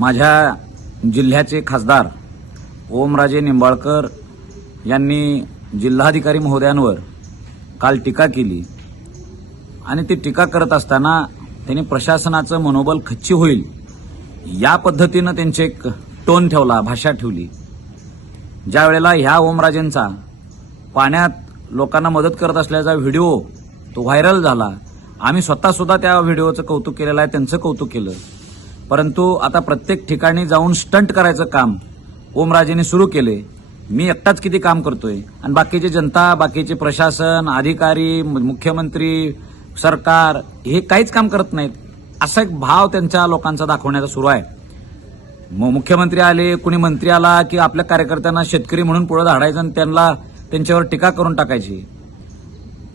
माझ्या जिल्ह्याचे खासदार ओमराजे निंबाळकर यांनी जिल्हाधिकारी महोदयांवर काल टीका केली आणि ती टीका करत असताना त्यांनी प्रशासनाचं मनोबल खच्ची होईल या पद्धतीनं त्यांचे एक टोन ठेवला, भाषा ठेवली। ज्या वेळेला ह्या ओमराजेंचा पाण्यात लोकांना मदत करत असल्याचा व्हिडिओ तो व्हायरल झाला, आम्ही स्वतः सुद्धा त्या व्हिडिओचं कौतुक केलेलं आहे, त्यांचं कौतुक केलं। परंतु आता प्रत्येक ठिकाणी जाऊन स्टंट करायचं काम ओमराजेंनी सुरू केले। मी एकटाच किती काम करतोय आणि बाकीची जनता, बाकीचे प्रशासन, अधिकारी, मुख्यमंत्री, सरकार हे काहीच काम करत नाहीत असा एक भाव त्यांच्या लोकांचा दाखवण्याचा सुरू आहे। मुख्यमंत्री आले, कुणी मंत्री आला की आपल्या कार्यकर्त्यांना शेतकरी म्हणून पुढे धाडायचं आणि त्यांच्यावर टीका करून टाकायची,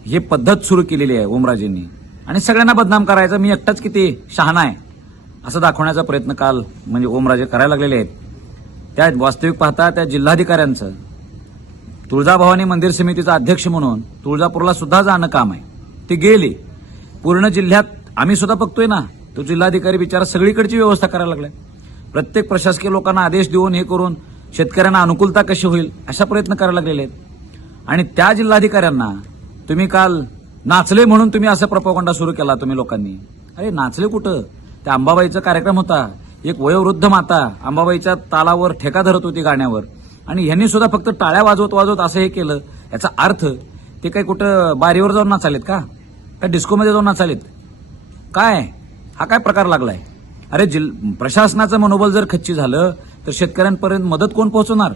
ही पद्धत सुरू केलेली आहे ओमराजेंनी आणि सगळ्यांना बदनाम करायचं, मी एकटाच किती शहाणा आहे असं दाखवण्याचा प्रयत्न काल म्हणजे ओमराजे करायला लागलेले आहेत। त्या वास्तविक पाहता त्या जिल्हाधिकाऱ्यांचं तुळजाभवानी मंदिर समितीचा अध्यक्ष म्हणून तुळजापूरला सुद्धा जाणं काम आहे, ते गेले। पूर्ण जिल्ह्यात आम्ही सुद्धा बघतोय ना, तो जिल्हाधिकारी बिचारा सगळीकडची व्यवस्था करायला लागलाय। प्रत्येक प्रशासकीय लोकांना आदेश देऊन हे करून शेतकऱ्यांना अनुकूलता कशी होईल अशा प्रयत्न करायला लागलेले आहेत। आणि त्या जिल्हाधिकाऱ्यांना तुम्ही काल नाचले म्हणून तुम्ही असं प्रोपगंडा सुरू केला तुम्ही लोकांनी। अरे नाचले कुठं? त्या अंबाबाईचा कार्यक्रम होता, एक वयोवृद्ध माता अंबाबाईच्या तालावर ठेका धरत होती गाण्यावर आणि ह्यांनी सुद्धा फक्त टाळ्या वाजवत वाजवत असं हे केलं। याचा अर्थ ते काही कुठं बारीवर जाऊन नाचालेत का डिस्कोमध्ये जाऊन नाचालेत काय? हा काय प्रकार लागलाय? अरे प्रशासनाचं मनोबल जर खच्ची झालं तर शेतकऱ्यांपर्यंत मदत कोण पोहोचवणार?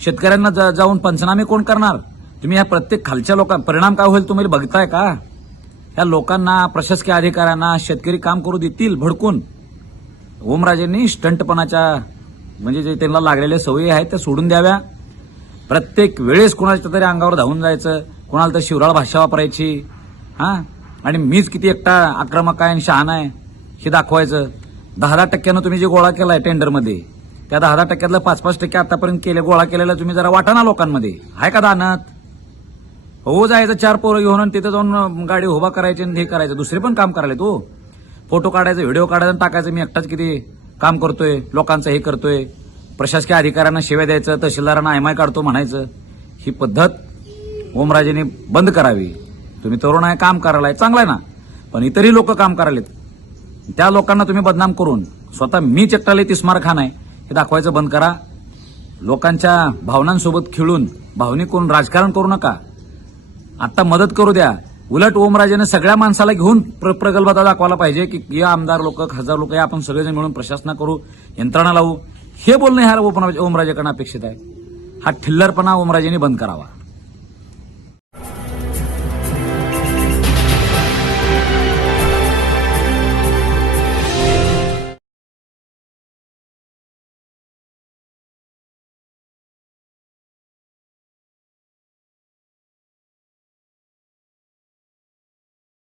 शेतकऱ्यांना जाऊन पंचनामे कोण करणार? तुम्ही या प्रत्येक खालच्या लोकांना परिणाम काय होईल तुम्ही बघताय का? या लोकांना, प्रशासकीय अधिकाऱ्यांना शेतकरी काम करू देतील भडकून? ओमराजेंनी स्टंटपणाच्या म्हणजे जे त्यांना लागलेल्या सवयी आहेत त्या सोडून द्याव्या। प्रत्येक वेळेस कोणाच्या तरी अंगावर धावून जायचं, कोणाला तर शिवराळ भाषा वापरायची, आणि मीच किती एकटा आक्रमक आहे आणि शहाणा आहे हे दाखवायचं। 10% तुम्ही जे गोळा केलाय टेंडरमध्ये त्या 10% 5% आतापर्यंत गोळा केलेला तुम्ही जरा वाटा ना लोकांमध्ये, आहे का दानत? हो जायचं 4 पोरं घेऊन आणि तिथं जाऊन गाडी उभा करायची आणि हे करायचं, दुसरे पण काम करायला तो फोटो काढायचं, व्हिडिओ काढायचं आणि टाकायचं, मी एकटाच किती काम करतोय, लोकांचं हे करतोय, प्रशासकीय अधिकाऱ्यांना शिव्या द्यायचं, तहसीलदारांना आयमाय काढतो म्हणायचं। ही पद्धत ओमराजेंनी बंद करावी। तुम्ही तरुण आहे, काम करायला चांगलं आहे ना, पण इतरही लोक काम करायलेत, त्या लोकांना तुम्ही बदनाम करून स्वतः मी चट्टाले तिस्मार खान आहे हे दाखवायचं बंद करा। लोकांच्या भावनांसोबत खेळून भावनिक कोण राजकारण करू नका। आता मदत करू द्या। उलट ओमराजेने सगळ्या माणसाला घेऊन प्रगल्भता दाखवायला पाहिजे की या आमदार लोक, खासदार लोक, आपण सगळेजण मिळून प्रशासना करू, यंत्रणा लावू, हे बोलणं ह्या ओमराजेकडनं अपेक्षित आहे। हा ठिल्लरपणा ओमराजेंनी बंद करावा।